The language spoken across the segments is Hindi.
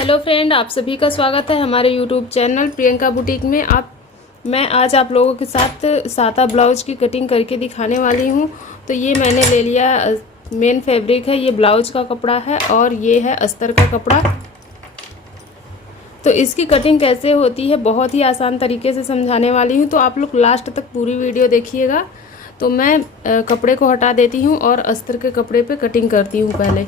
हेलो फ्रेंड, आप सभी का स्वागत है हमारे यूट्यूब चैनल प्रियंका बुटीक में। मैं आज आप लोगों के साथ सादा ब्लाउज की कटिंग करके दिखाने वाली हूँ। तो ये मैंने ले लिया, मेन फैब्रिक है, ये ब्लाउज का कपड़ा है और ये है अस्तर का कपड़ा। तो इसकी कटिंग कैसे होती है बहुत ही आसान तरीके से समझाने वाली हूँ, तो आप लोग लास्ट तक पूरी वीडियो देखिएगा। तो मैं कपड़े को हटा देती हूँ और अस्तर के कपड़े पे कटिंग करती हूँ पहले।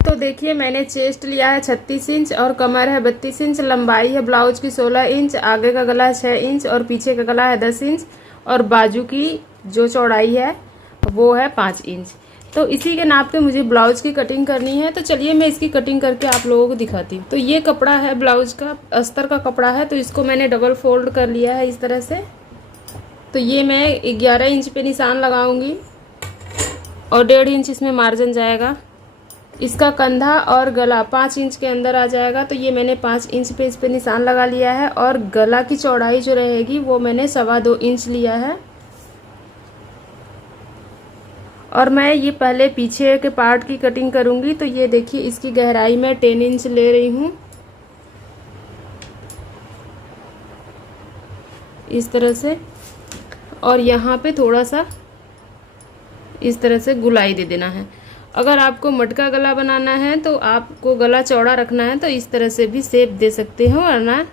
तो देखिए, मैंने चेस्ट लिया है 36 इंच और कमर है 32 इंच, लंबाई है ब्लाउज की 16 इंच, आगे का गला 6 इंच और पीछे का गला है 10 इंच और बाजू की जो चौड़ाई है वो है 5 इंच। तो इसी के नाप पे मुझे ब्लाउज की कटिंग करनी है। तो चलिए मैं इसकी कटिंग करके आप लोगों को दिखाती हूँ। तो ये कपड़ा है ब्लाउज का, अस्तर का कपड़ा है, तो इसको मैंने डबल फोल्ड कर लिया है इस तरह से। तो ये मैं 11 इंच पे निशान लगाऊंगी और 1.5 इंच इसमें मार्जिन जाएगा। इसका कंधा और गला 5 इंच के अंदर आ जाएगा। तो ये मैंने 5 इंच पे इस पे निशान लगा लिया है और गला की चौड़ाई जो रहेगी वो मैंने 2.25 इंच लिया है। और मैं ये पहले पीछे के पार्ट की कटिंग करूंगी। तो ये देखिए, इसकी गहराई मैं 10 इंच ले रही हूँ इस तरह से, और यहाँ पे थोड़ा सा इस तरह से गुलाई दे देना है। अगर आपको मटका गला बनाना है तो आपको गला चौड़ा रखना है तो इस तरह से भी शेप दे सकते हो, वरना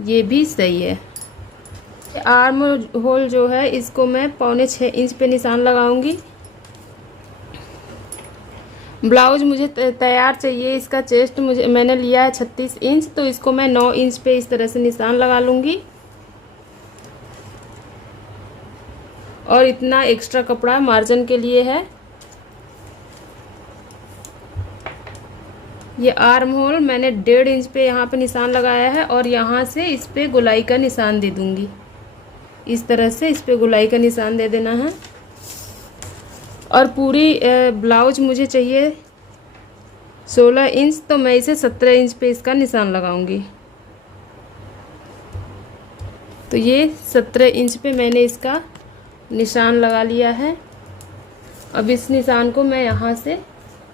ये भी सही है। आर्म होल जो है इसको मैं 6.25 इंच पे निशान लगाऊंगी। ब्लाउज मुझे तैयार चाहिए, इसका चेस्ट मैंने लिया है 36 इंच, तो इसको मैं 9 इंच पे इस तरह से निशान लगा लूँगी। और इतना एक्स्ट्रा कपड़ा मार्जिन के लिए है। ये आर्म होल मैंने 1.5 इंच पे यहाँ पे निशान लगाया है और यहाँ से इस पे गुलाई का निशान दे दूँगी। इस तरह से इस पे गुलाई का निशान दे देना है। और पूरी ब्लाउज मुझे चाहिए 16 इंच, तो मैं इसे 17 इंच पे इसका निशान लगाऊंगी। तो ये 17 इंच पे मैंने इसका निशान लगा लिया है। अब इस निशान को मैं यहाँ से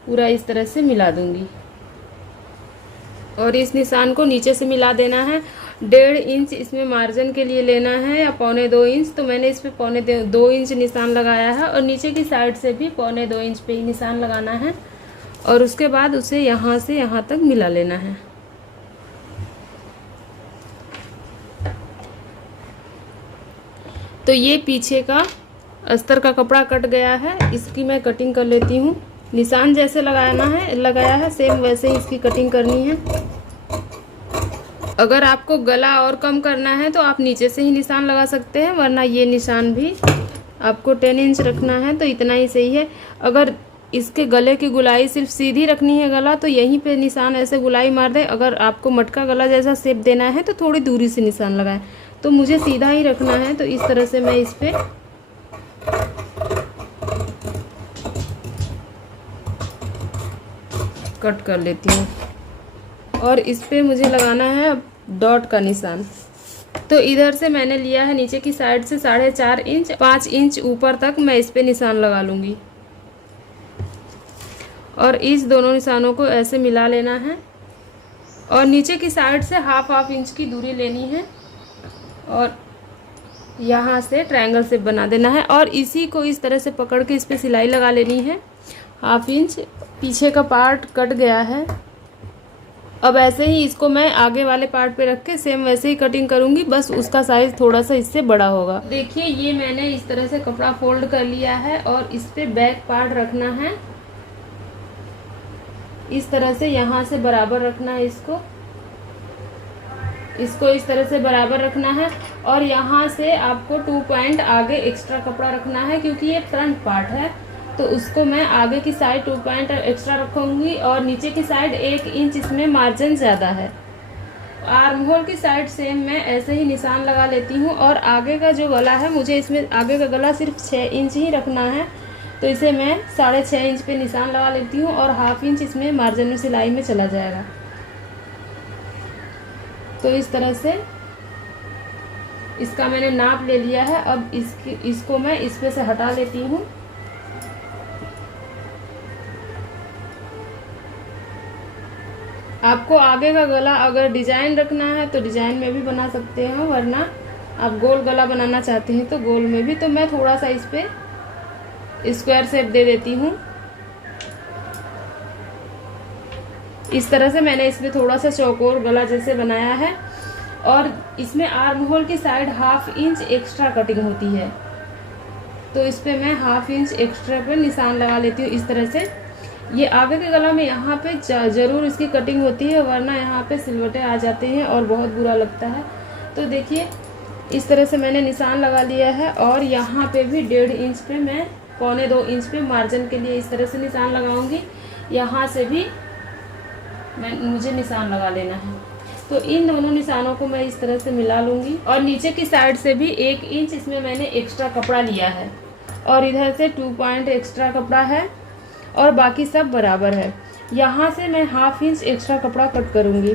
पूरा इस तरह से मिला दूंगी और इस निशान को नीचे से मिला देना है। 1.5 इंच इसमें मार्जिन के लिए लेना है या 2.25 इंच, तो मैंने इस पे 2.25 इंच निशान लगाया है और नीचे की साइड से भी 2.25 इंच पे ही निशान लगाना है और उसके बाद उसे यहाँ से यहाँ तक मिला लेना है। तो ये पीछे का अस्तर का कपड़ा कट गया है, इसकी मैं कटिंग कर लेती हूँ। निशान जैसे लगाया है सेम वैसे ही इसकी कटिंग करनी है। अगर आपको गला और कम करना है तो आप नीचे से ही निशान लगा सकते हैं, वरना ये निशान भी आपको 10 इंच रखना है तो इतना ही सही है। अगर इसके गले की गुलाई सिर्फ सीधी रखनी है गला, तो यहीं पे निशान ऐसे गुलाई मार दे। अगर आपको मटका गला जैसा शेप देना है तो थोड़ी दूरी से निशान लगाएं। तो मुझे सीधा ही रखना है, तो इस तरह से मैं इस पे कट कर लेती हूँ और इस पे मुझे लगाना है डॉट का निशान। तो इधर से मैंने लिया है नीचे की साइड से 4.5 इंच, 5 इंच ऊपर तक मैं इस पे निशान लगा लूँगी और इस दोनों निशानों को ऐसे मिला लेना है और नीचे की साइड से हाफ इंच की दूरी लेनी है और यहाँ से ट्रायंगल शेप बना देना है और इसी को इस तरह से पकड़ के इस पे सिलाई लगा लेनी है। 1/2 इंच पीछे का पार्ट कट गया है। अब ऐसे ही इसको मैं आगे वाले पार्ट पे रख के सेम वैसे ही कटिंग करूँगी, बस उसका साइज थोड़ा सा इससे बड़ा होगा। देखिए, ये मैंने इस तरह से कपड़ा फोल्ड कर लिया है और इस पे बैक पार्ट रखना है इस तरह से, यहाँ से बराबर रखना है इसको इस तरह से बराबर रखना है और यहाँ से आपको 2 पॉइंट आगे एक्स्ट्रा कपड़ा रखना है, क्योंकि ये फ्रंट पार्ट है तो उसको मैं आगे की साइड 2 पॉइंट एक्स्ट्रा रखूंगी और नीचे की साइड 1 इंच इसमें मार्जिन ज़्यादा है। आर्म होल की साइड सेम मैं ऐसे ही निशान लगा लेती हूँ और आगे का जो गला है मुझे इसमें आगे का गला सिर्फ 6 इंच ही रखना है, तो इसे मैं 6.5 इंच पे निशान लगा लेती हूँ और 1/2 इंच इसमें मार्जिन में सिलाई में चला जाएगा। तो इस तरह से इसका मैंने नाप ले लिया है। अब इसको मैं इस पे से हटा लेती हूँ आपको आगे का गला अगर डिजाइन रखना है तो डिजाइन में भी बना सकते हैं, वरना आप गोल गला बनाना चाहते हैं तो गोल में भी। तो मैं थोड़ा सा इस पे स्क्वायर शेप दे देती हूँ। इस तरह से मैंने इसमें थोड़ा सा चौकोर गला जैसे बनाया है। और इसमें आर्म होल की साइड 1/2 इंच एक्स्ट्रा कटिंग होती है, तो इस पे मैं 1/2 इंच एक्स्ट्रा पे निशान लगा लेती हूँ इस तरह से। ये आगे के गला में यहाँ पे ज़रूर इसकी कटिंग होती है, वरना यहाँ पे सिलवटें आ जाते हैं और बहुत बुरा लगता है। तो देखिए इस तरह से मैंने निशान लगा लिया है। और यहाँ पे भी 1.5 इंच पे मैं 1.25 इंच पे मार्जिन के लिए इस तरह से निशान लगाऊंगी। यहाँ से भी मुझे निशान लगा लेना है। तो इन दोनों निशानों को मैं इस तरह से मिला लूँगी। और नीचे की साइड से भी 1 इंच इसमें मैंने एक्स्ट्रा कपड़ा लिया है, और इधर से 2 पॉइंट एक्स्ट्रा कपड़ा है, और बाकी सब बराबर है। यहाँ से मैं 1/2 इंच एक्स्ट्रा कपड़ा कट करूँगी।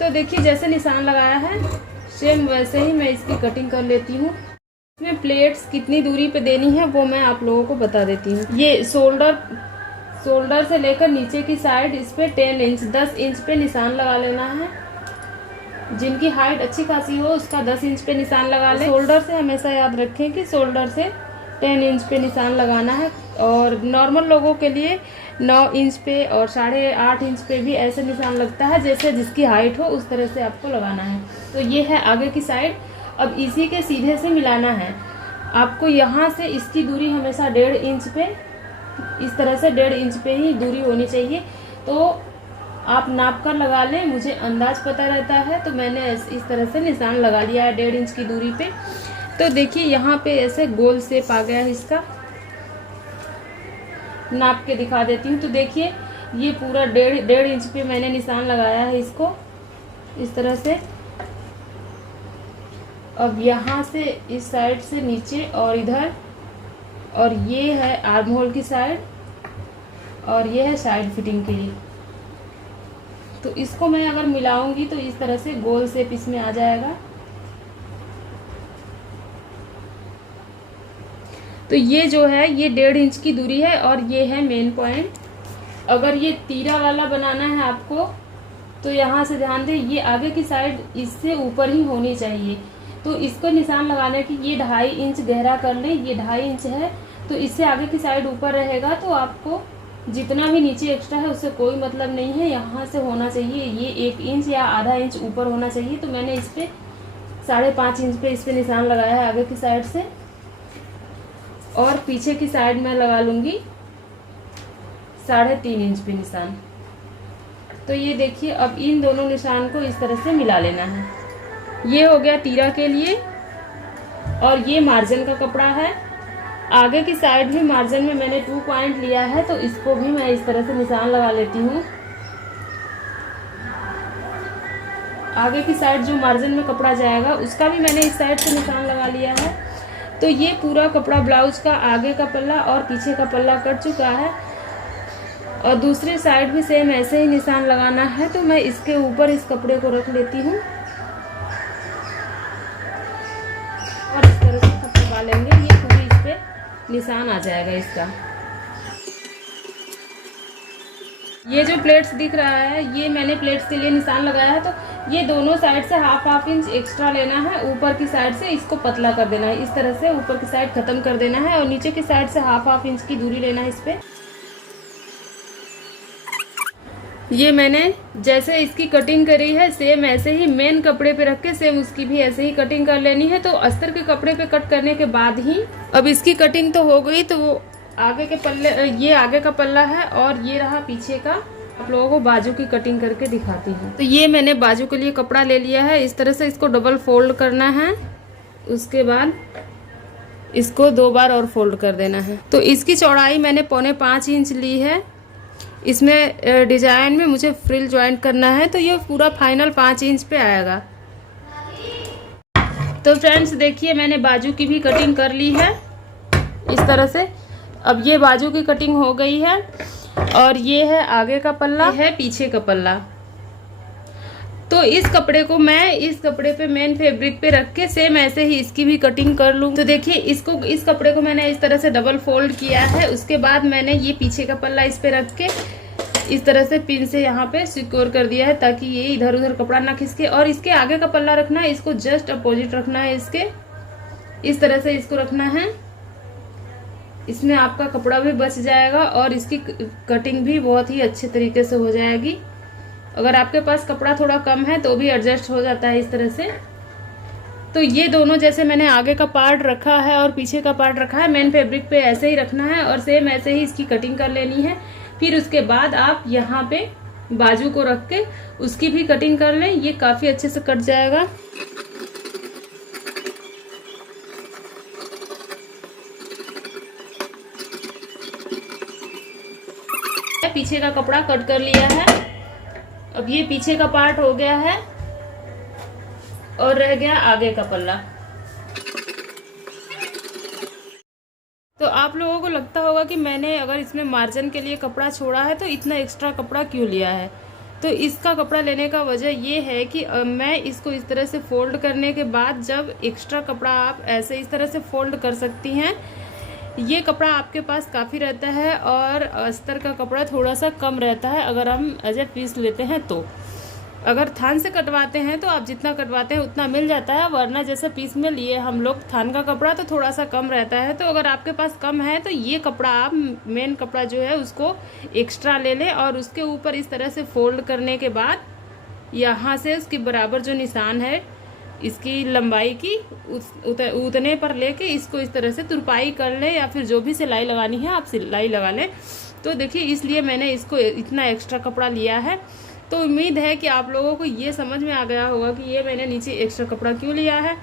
तो देखिए जैसे निशान लगाया है सेम वैसे ही मैं इसकी कटिंग कर लेती हूँ। इसमें प्लेट्स कितनी दूरी पे देनी है वो मैं आप लोगों को बता देती हूँ। ये शोल्डर से लेकर नीचे की साइड इस पे 10 इंच पे निशान लगा लेना है। जिनकी हाइट अच्छी खासी हो उसका 10 इंच पे निशान लगा लें। शोल्डर से हमेशा याद रखें कि शोल्डर से 10 इंच पे निशान लगाना है। और नॉर्मल लोगों के लिए 9 इंच पे और 8.5 इंच पे भी ऐसे निशान लगता है, जैसे जिसकी हाइट हो उस तरह से आपको लगाना है। तो ये है आगे की साइड। अब इसी के सीधे से मिलाना है आपको। यहाँ से इसकी दूरी हमेशा 1.5 इंच पे, इस तरह से 1.5 इंच पे ही दूरी होनी चाहिए। तो आप नाप कर लगा लें, मुझे अंदाज पता रहता है तो मैंने इस तरह से निशान लगा लिया है 1.5 इंच की दूरी पे। तो देखिए यहाँ पे ऐसे गोल शेप आ गया है इसका। नाप के दिखा देती हूँ। तो देखिए ये पूरा 1.5 इंच पे मैंने निशान लगाया है इसको इस तरह से। अब यहाँ से इस साइड से नीचे और इधर, और ये है आर्म होल की साइड, और ये है साइड फिटिंग के लिए। तो इसको मैं अगर मिलाऊंगी तो इस तरह से गोल शेप इसमें आ जाएगा। तो ये जो है ये 1.5 इंच की दूरी है, और ये है मेन पॉइंट। अगर ये तीरा वाला बनाना है आपको तो यहाँ से ध्यान दें, ये आगे की साइड इससे ऊपर ही होनी चाहिए। तो इसको निशान लगाने की ये 2.5 इंच गहरा कर लें। ये 2.5 इंच है तो इससे आगे की साइड ऊपर रहेगा, तो आपको जितना भी नीचे एक्स्ट्रा है उससे कोई मतलब नहीं है। यहाँ से होना चाहिए ये 1 इंच या आधा इंच ऊपर होना चाहिए। तो मैंने इस पर 5.5 इंच पे इस पर निशान लगाया है आगे की साइड से, और पीछे की साइड में लगा लूँगी 3.5 इंच पे निशान। तो ये देखिए अब इन दोनों निशान को इस तरह से मिला लेना है। ये हो गया तीरा के लिए, और ये मार्जिन का कपड़ा है। आगे की साइड भी मार्जिन में मैंने 2 पॉइंट लिया है, तो इसको भी मैं इस तरह से निशान लगा लेती हूँ। आगे की साइड जो मार्जिन में कपड़ा जाएगा उसका भी मैंने इस साइड से निशान लगा लिया है। तो ये पूरा कपड़ा ब्लाउज का आगे का पल्ला और पीछे का पल्ला कट चुका है, और दूसरी साइड भी सेम ऐसे ही निशान लगाना है। तो मैं इसके ऊपर इस कपड़े को रख लेती हूँ और इस तरह से थपथपा लेंगे। ये पूरी इस पे निशान आ जाएगा इसका। ये जो प्लेट्स दिख रहा है ये मैंने प्लेट्स के लिए निशान लगाया है। तो ये दोनों साइड से 1/2 इंच एक्स्ट्रा लेना है। ऊपर की साइड से इसको पतला कर देना है, इस तरह से ऊपर की साइड खत्म कर देना है, और नीचे की साइड से 1/2 इंच की दूरी लेना है इस पे। ये मैंने जैसे इसकी कटिंग करी है सेम ऐसे ही मेन कपड़े पे रख के सेम उसकी भी ऐसे ही कटिंग कर लेनी है। तो अस्तर के कपड़े पे कट करने के बाद ही, अब इसकी कटिंग तो हो गई, तो वो आगे के पल्ले, ये आगे का पल्ला है और ये रहा पीछे का। आप लोगों को बाजू की कटिंग करके दिखाती हूँ। तो ये मैंने बाजू के लिए कपड़ा ले लिया है। इस तरह से इसको डबल फोल्ड करना है, उसके बाद इसको 2 बार और फोल्ड कर देना है। तो इसकी चौड़ाई मैंने 4.25 इंच ली है। इसमें डिजाइन में मुझे फ्रिल ज्वाइंट करना है, तो ये पूरा फाइनल 5 इंच पे आएगा। तो फ्रेंड्स देखिए मैंने बाजू की भी कटिंग कर ली है इस तरह से। अब ये बाजू की कटिंग हो गई है, और ये है आगे का पल्ला, है पीछे का पल्ला। तो इस कपड़े को मैं इस कपड़े पे मेन फैब्रिक पे रख के सेम ऐसे ही इसकी भी कटिंग कर लूँ। तो देखिए इस कपड़े को मैंने इस तरह से डबल फोल्ड किया है। उसके बाद मैंने ये पीछे का पल्ला इस पे रख के इस तरह से पिन से यहाँ पे सिक्योर कर दिया है ताकि ये इधर उधर कपड़ा ना खिसके। और इसके आगे का पल्ला रखना है, इसको जस्ट अपोजिट रखना है, इसके इस तरह से इसको रखना है। इसमें आपका कपड़ा भी बच जाएगा और इसकी कटिंग भी बहुत ही अच्छे तरीके से हो जाएगी। अगर आपके पास कपड़ा थोड़ा कम है तो भी एडजस्ट हो जाता है इस तरह से। तो ये दोनों जैसे मैंने आगे का पार्ट रखा है और पीछे का पार्ट रखा है, मेन फैब्रिक पे ऐसे ही रखना है और सेम ऐसे ही इसकी कटिंग कर लेनी है। फिर उसके बाद आप यहाँ पे बाजू को रख के उसकी भी कटिंग कर लें, ये काफी अच्छे से कट जाएगा। पीछे का कपड़ा कट कर लिया है। अब ये पीछे का पार्ट हो गया है और रह गया आगे का पल्ला। तो आप लोगों को लगता होगा कि मैंने अगर इसमें मार्जिन के लिए कपड़ा छोड़ा है तो इतना एक्स्ट्रा कपड़ा क्यों लिया है। तो इसका कपड़ा लेने का वजह ये है कि मैं इसको इस तरह से फोल्ड करने के बाद जब एक्स्ट्रा कपड़ा आप ऐसे इस तरह से फोल्ड कर सकती हैं, ये कपड़ा आपके पास काफ़ी रहता है और अस्तर का कपड़ा थोड़ा सा कम रहता है अगर हम एज ए पीस लेते हैं। तो अगर थान से कटवाते हैं तो आप जितना कटवाते हैं उतना मिल जाता है, वरना जैसे पीस में लिए हम लोग थान का कपड़ा तो थोड़ा सा कम रहता है। तो अगर आपके पास कम है तो ये कपड़ा आप मेन कपड़ा जो है उसको एक्स्ट्रा ले लें और उसके ऊपर इस तरह से फोल्ड करने के बाद यहाँ से उसकी बराबर जो निशान है इसकी लंबाई की उतने पर लेके इसको इस तरह से तुरपाई कर ले या फिर जो भी सिलाई लगानी है आप सिलाई लगा लें। तो देखिए इसलिए मैंने इसको इतना एक्स्ट्रा कपड़ा लिया है। तो उम्मीद है कि आप लोगों को ये समझ में आ गया होगा कि ये मैंने नीचे एक्स्ट्रा कपड़ा क्यों लिया है।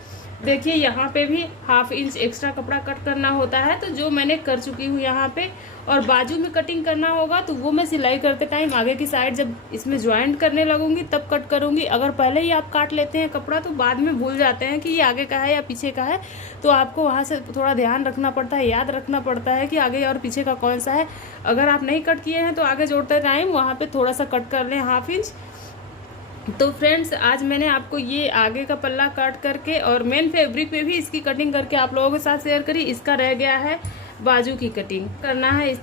देखिए यहाँ पे भी 1/2 इंच एक्स्ट्रा कपड़ा कट करना होता है, तो जो मैंने कर चुकी हूँ यहाँ पे। और बाजू में कटिंग करना होगा तो वो मैं सिलाई करते टाइम आगे की साइड जब इसमें ज्वाइंट करने लगूंगी तब कट करूंगी। अगर पहले ही आप काट लेते हैं कपड़ा तो बाद में भूल जाते हैं कि ये आगे का है या पीछे का है, तो आपको वहाँ से थोड़ा ध्यान रखना पड़ता है, याद रखना पड़ता है कि आगे और पीछे का कौन सा है। अगर आप नहीं कट किए हैं तो आगे जोड़ते टाइम वहाँ पर थोड़ा सा कट कर लें 1/2 इंच। तो फ्रेंड्स आज मैंने आपको ये आगे का पल्ला काट करके और मेन फैब्रिक पे भी इसकी कटिंग करके आप लोगों के साथ शेयर करी। इसका रह गया है बाजू की कटिंग करना है इस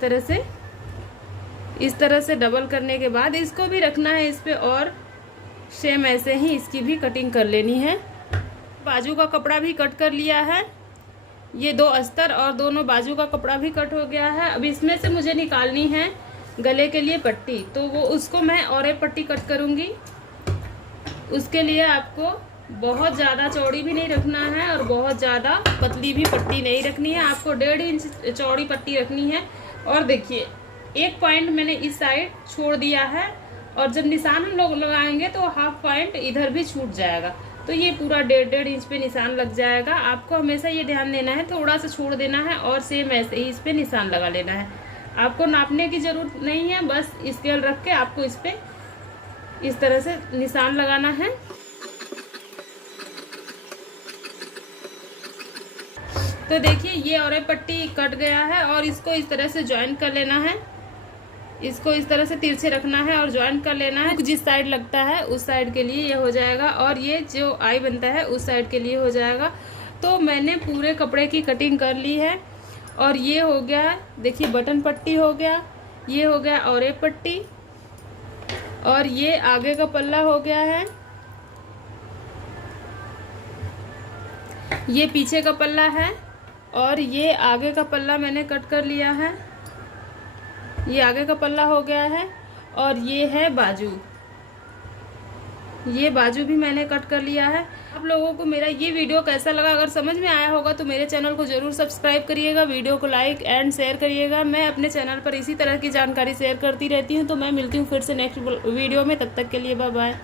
तरह से डबल करने के बाद इसको भी रखना है इस पे और सेम ऐसे ही इसकी भी कटिंग कर लेनी है। बाजू का कपड़ा भी कट कर लिया है, ये 2 अस्तर और दोनों बाजू का कपड़ा भी कट हो गया है। अब इसमें से मुझे निकालनी है गले के लिए पट्टी, तो वो उसको मैं और एक पट्टी कट करूँगी। उसके लिए आपको बहुत ज़्यादा चौड़ी भी नहीं रखना है और बहुत ज़्यादा पतली भी पट्टी नहीं रखनी है, आपको 1.5 इंच चौड़ी पट्टी रखनी है। और देखिए एक पॉइंट मैंने इस साइड छोड़ दिया है और जब निशान हम लोग लगाएंगे तो 1/2 पॉइंट इधर भी छूट जाएगा, तो ये पूरा 1.5 इंच पे निशान लग जाएगा। आपको हमेशा ये ध्यान देना है, थोड़ा सा छोड़ देना है और सेम ऐसे ही इस पे निशान लगा लेना है। आपको नापने की ज़रूरत नहीं है, बस स्केल रख के आपको इस पे इस तरह से निशान लगाना है। तो देखिए ये और पट्टी कट गया है और इसको इस तरह से ज्वाइन कर लेना है, इसको इस तरह से तिरछे रखना है और ज्वाइन कर लेना है। जिस साइड लगता है उस साइड के लिए ये हो जाएगा और ये जो आई बनता है उस साइड के लिए हो जाएगा। तो मैंने पूरे कपड़े की कटिंग कर ली है और ये हो गया, देखिए बटन पट्टी हो गया, ये हो गया और एक पट्टी और ये आगे का पल्ला हो गया है, ये पीछे का पल्ला है और ये आगे का पल्ला मैंने कट कर लिया है, ये आगे का पल्ला हो गया है और ये है बाजू, ये बाजू भी मैंने कट कर लिया है। आप लोगों को मेरा ये वीडियो कैसा लगा, अगर समझ में आया होगा तो मेरे चैनल को जरूर सब्सक्राइब करिएगा, वीडियो को लाइक एंड शेयर करिएगा। मैं अपने चैनल पर इसी तरह की जानकारी शेयर करती रहती हूँ। तो मैं मिलती हूँ फिर से नेक्स्ट वीडियो में, तब तक के लिए बाय बाय।